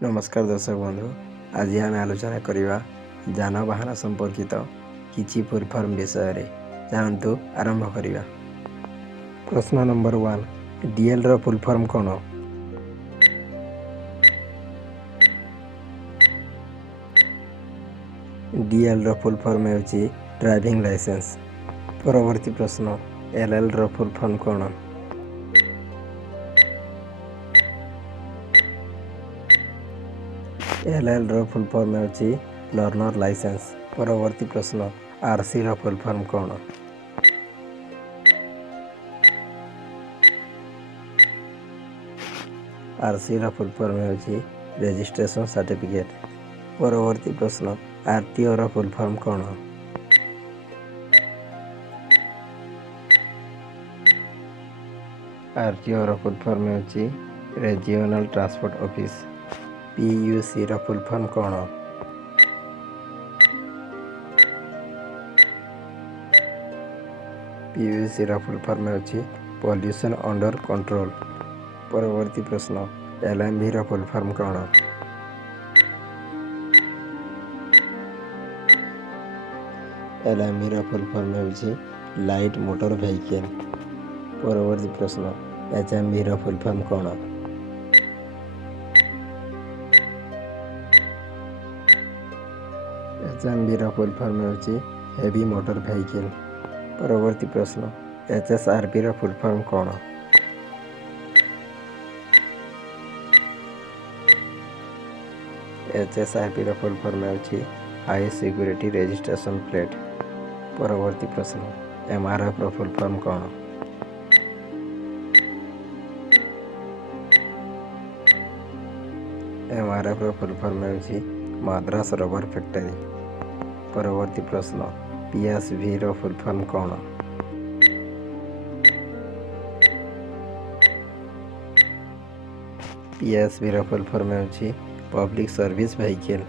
नमस्कार दर्शक बंधु, आज आम आलोचना करवा जानवाहन संपर्कित किछि फुल फॉर्म विषय रे। जानतु आरंभ करवा। प्रश्न नंबर 1, डीएल रो फुल फॉर्म कौन? डीएल रो फुल फॉर्म है ड्राइविंग लाइसेंस। परवर्ती प्रश्न, एलएल रो फुल फॉर्म कौन? एलएल रो फुल फॉर्म है लर्नर लाइसेंस। परवर्ती प्रश्न, आरसी रो फुल फॉर्म कौन? आरसी रो फुल फॉर्म है रजिस्ट्रेशन सर्टिफिकेट। परवर्ती प्रश्न, आरटीओ रो फुल फॉर्म कौन? आरटीओ रो फुल फॉर्म है रीजनल ट्रांसपोर्ट ऑफिस। पीयूसी रो फुल फॉर्म कौन? पीयूसी रो फुल फॉर्म है पॉल्यूशन अंडर कंट्रोल। परवर्ती प्रश्न, एलएमवी रो फुल फॉर्म कौन? एलएमवी रो फुल फॉर्म है लाइट मोटर व्हीकल। परवर्ती प्रश्न, एचएमवी रो फुल फॉर्म कौन? एचएमवी रो फुल फॉर्म है हेवी मोटर व्हीकल। परवर्ती प्रश्न, एचएसआरपी रो फुल फॉर्म कौन? एचएसआरपी रो फुल फॉर्म है हाई सिक्योरिटी रजिस्ट्रेशन प्लेट। परवर्ती प्रश्न, एमआरएफ रो फुल फॉर्म कौन? एमआरएफ रो फुल फॉर्म है मद्रास रबर फैक्ट्री। परवर्ती प्रश्न, पीएसवी रो फुल फॉर्म कौन? पीएसवी रो फुल फॉर्म है पब्लिक सर्विस व्हीकल।